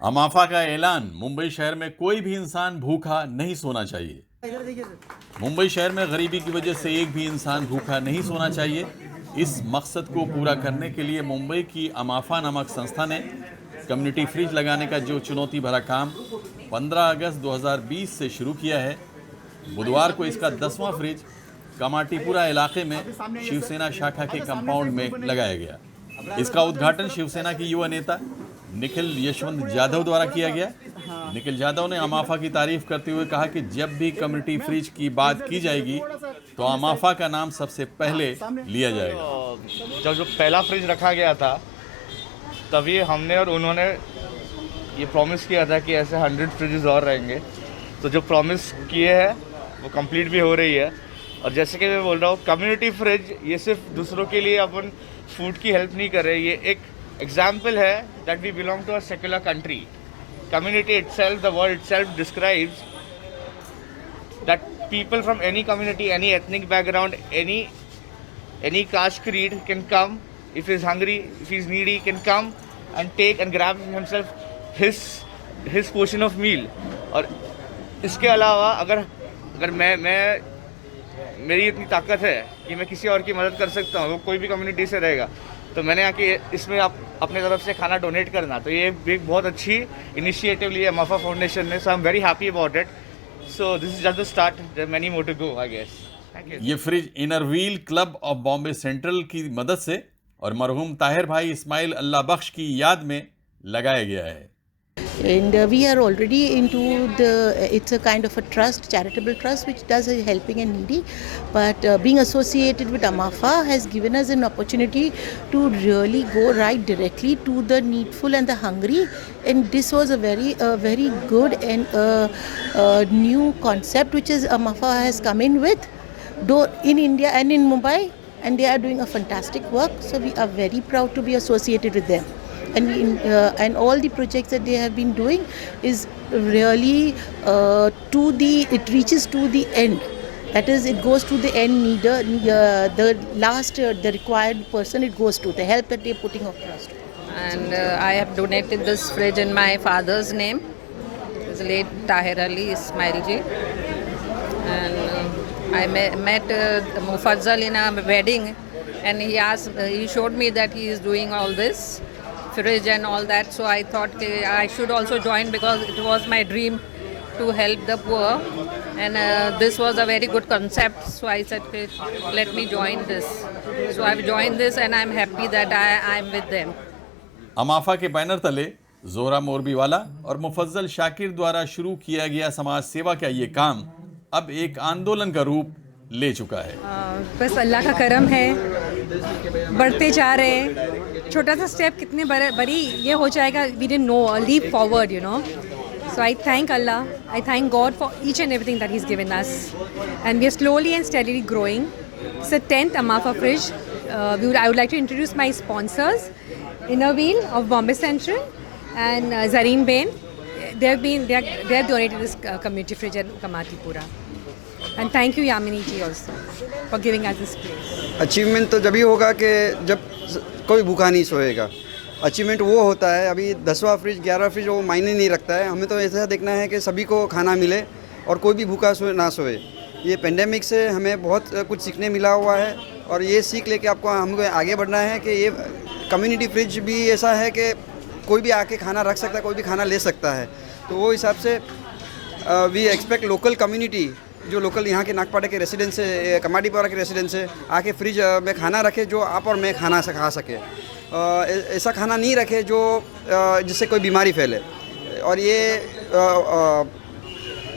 अमाफा का ऐलान, मुंबई शहर में कोई भी इंसान भूखा नहीं सोना चाहिए। मुंबई शहर में गरीबी की वजह से एक भी इंसान भूखा नहीं सोना चाहिए। इस मकसद को पूरा करने के लिए मुंबई की अमाफा नामक संस्था ने कम्युनिटी फ्रिज लगाने का जो चुनौती भरा काम 15 अगस्त 2020 से शुरू किया है। बुधवार को इसका 10वां फ्रिज कमाटीपुरा इलाके में शिवसेना शाखा के कंपाउंड में लगाया गया। इसका उद्घाटन शिवसेना की युवा नेता निखिल यशवंत जाधव द्वारा किया गया। निखिल यादव ने अमाफा की तारीफ करते हुए कहा कि जब भी कम्युनिटी फ्रिज की बात की जाएगी तो अमाफा का नाम सबसे पहले लिया जाएगा। जब पहला फ्रिज रखा गया था तभी हमने और उन्होंने ये प्रॉमिस किया था कि ऐसे 100 फ्रिजेस और रहेंगे। तो जो प्रॉमिस किए हैं वो कंप्लीट भी हो रही है। और जैसे कि मैं बोल रहा हूँ, कम्युनिटी फ्रिज ये सिर्फ दूसरों के लिए अपन फूड की हेल्प नहीं कर रहे, ये एक एग्जाम्पल है that we belong to a secular country. Community itself, the word itself describes that people from any community, any ethnic background, any caste creed can come. If he's hungry, if he's needy, can come and take and grab himself his portion of meal. और इसके अलावा अगर मैं मेरी इतनी ताकत है कि मैं किसी और की मदद कर सकता हूँ, वो कोई भी कम्युनिटी से रहेगा, तो मैंने आके इसमें आप अपने तरफ से खाना डोनेट करना, तो ये एक बहुत अच्छी इनिशिएटिव ली है अमाफा फाउंडेशन ने। So I am very happy about it. So this is just the start, there are many more to go I guess. Thank you. ये fridge Inner Wheel Club of Bombay Central की मदद से और मरहूम ताहिर भाई इस्माइल अल्लाह बख्श की याद में लगाया गया है। And we are already into it's a kind of a trust, charitable trust, which does helping and needy. But being associated with Amafa has given us an opportunity to really go right directly to the needful and the hungry. And this was a very good and new concept, which is Amafa has come in with, though in India and in Mumbai, and they are doing a fantastic work. So we are very proud to be associated with them. And all the projects that they have been doing is really it reaches to the end. That is, it goes to the end needer, the last, the required person it goes to, the help that they're putting across. And I have donated this fridge in my father's name, his late Tahir Ali Ismail ji. And I met Mufazzal in a wedding, and he showed me that he is doing all this fridge and all that, so I thought I should also join because it was my dream to help the poor, and this was a very good concept, so I said let me join this. So I've joined this and I'm happy that I'm with them. अमाफा के banner तले जोरा मोरबीवाला और मुफज्जल शाकिर द्वारा शुरू किया गया समाज सेवा का ये काम अब एक आंदोलन का रूप ले चुका है। बस अल्लाह का करम है, बढ़ते जा रहे हैं। छोटा सा स्टेप कितने बड़ी ये हो जाएगा, we didn't know, leap forward, you know. So I thank Allah, I thank God for each and everything that He's given us, and we are slowly and steadily growing. It's the 10th Amafa fridge. I would like to introduce my sponsors, Inner Wheel of Bombay Central and Zareen Bain. They have donated this community fridge at Kamatipura. And thank you Yamini ji also for giving us this place. Achievement तो जब ही होगा कि जब कोई भूखा नहीं सोएगा। Achievement वो होता है, अभी 10वां फ्रिज 11वां फ्रिज वो मायने नहीं रखता है। हमें तो ऐसा देखना है कि सभी को खाना मिले और कोई भी भूखा ना सोए। ये पेंडेमिक से हमें बहुत कुछ सीखने मिला हुआ है और ये सीख लेके हमको आगे बढ़ना है कि ये कम्युनिटी फ्रिज भी ऐसा है कि कोई भी आके खाना रख सकता है, कोई भी खाना ले सकता है। तो वो हिसाब से वी एक्सपेक्ट लोकल कम्युनिटी, जो लोकल यहाँ के नागपाड़ा के रेसिडेंट्स है, कमाटीपुरा के रेसिडेंट्स है, आके फ्रिज में खाना रखे जो आप और मैं खाना से खा सके। ऐसा खाना नहीं रखे जो जिससे कोई बीमारी फैले। और ये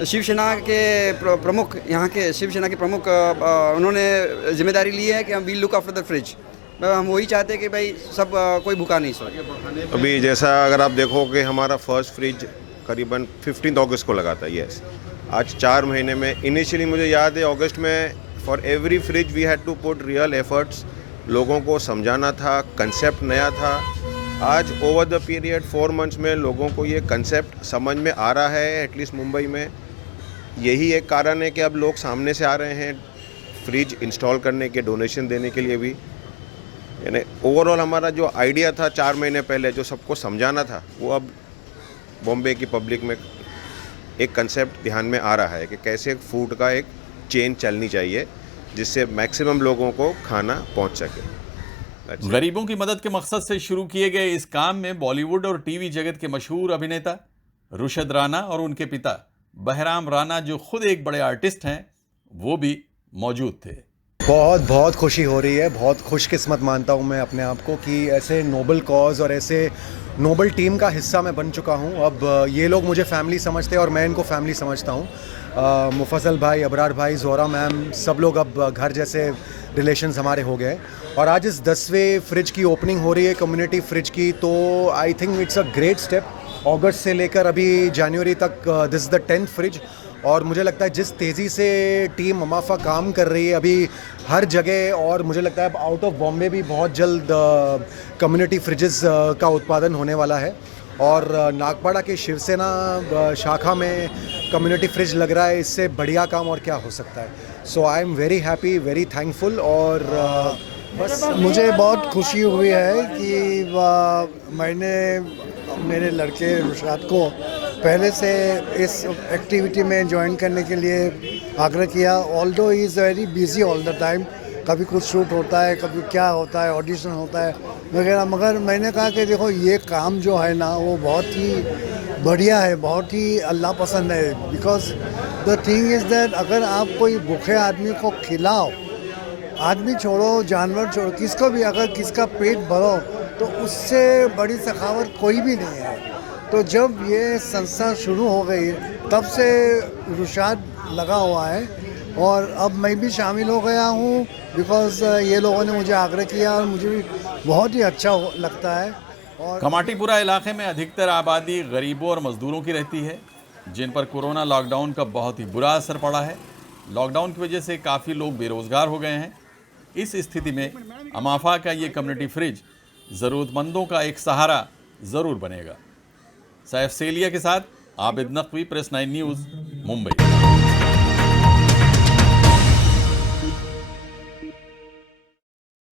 शिवसेना के प्रमुख, यहाँ के शिवसेना के प्रमुख उन्होंने जिम्मेदारी ली है कि हम we'll look after the fridge. हम वही चाहते हैं कि भाई सब कोई भूखा नहीं सोए। अभी जैसा अगर आप देखो कि हमारा फर्स्ट फ्रिज करीबन 15 अगस्त को लगा था। यस, आज 4 महीने में, इनिशियली मुझे याद है अगस्त में for every fridge we had to put real efforts. लोगों को समझाना था, कंसेप्ट नया था। आज ओवर द पीरियड 4 मंथ्स में लोगों को ये कंसेप्ट समझ में आ रहा है, एटलीस्ट मुंबई में। यही एक कारण है कि अब लोग सामने से आ रहे हैं फ्रिज इंस्टॉल करने के, डोनेशन देने के लिए भी। यानी ओवरऑल हमारा जो आइडिया था 4 महीने पहले जो सबको समझाना था, वो अब बॉम्बे की पब्लिक में एक कंसेप्ट ध्यान में आ रहा है कि कैसे फूड का एक चेन चलनी चाहिए जिससे मैक्सिमम लोगों को खाना पहुंच सके। गरीबों की मदद के मकसद से शुरू किए गए इस काम में बॉलीवुड और टीवी जगत के मशहूर अभिनेता रुशद राना और उनके पिता बहराम राना, जो खुद एक बड़े आर्टिस्ट हैं, वो भी मौजूद थे। बहुत बहुत खुशी हो रही है, बहुत खुशकिस्मत मानता हूँ मैं अपने आप को कि ऐसे नोबल कॉज और ऐसे नोबल टीम का हिस्सा मैं बन चुका हूँ। अब ये लोग मुझे फैमिली समझते हैं और मैं इनको फैमिली समझता हूँ। मुफज्जल भाई, अबरार भाई, ज़ोहरा मैम, सब लोग अब घर जैसे रिलेशंस हमारे हो गए। और आज इस 10वें फ्रिज की ओपनिंग हो रही है, कम्युनिटी फ्रिज की, तो I think it's a great step. अगस्त से लेकर अभी जनवरी तक this is the 10th fridge. और मुझे लगता है जिस तेज़ी से टीम अमाफा काम कर रही है अभी हर जगह, और मुझे लगता है आउट ऑफ बॉम्बे भी बहुत जल्द कम्युनिटी फ्रिजेस का उत्पादन होने वाला है। और नागपाड़ा के शिवसेना शाखा में कम्युनिटी फ्रिज लग रहा है, इससे बढ़िया काम और क्या हो सकता है। So I am very happy, very thankful. और बस मुझे बहुत खुशी हुई है कि मैंने मेरे लड़के रुशाद को पहले से इस एक्टिविटी में ज्वाइन करने के लिए आग्रह किया। Although he is very busy all the time, कभी कुछ शूट होता है, कभी क्या होता है, ऑडिशन होता है वगैरह, मगर मैंने कहा कि देखो ये काम जो है ना वो बहुत ही बढ़िया है, बहुत ही अल्लाह पसंद है। Because the thing is that अगर आप कोई भूखे आदमी को खिलाओ, आदमी छोड़ो, जानवर छोड़ो, किसको भी अगर किसका पेट भरो तो उससे बड़ी सखावत कोई भी नहीं है। तो जब ये संस्था शुरू हो गई तब से रुशाद लगा हुआ है और अब मैं भी शामिल हो गया हूँ बिकॉज ये लोगों ने मुझे आग्रह किया और मुझे भी बहुत ही अच्छा लगता है। और कमाटीपुरा इलाके में अधिकतर आबादी गरीबों और मजदूरों की रहती है, जिन पर कोरोना लॉकडाउन का बहुत ही बुरा असर पड़ा है। लॉकडाउन की वजह से काफ़ी लोग बेरोजगार हो गए हैं। इस स्थिति में अमाफा का ये कम्युनिटी फ्रिज ज़रूरतमंदों का एक सहारा ज़रूर बनेगा। सैफ सेलिया के साथ आबिद नकवी, प्रेस 9 न्यूज़, मुंबई।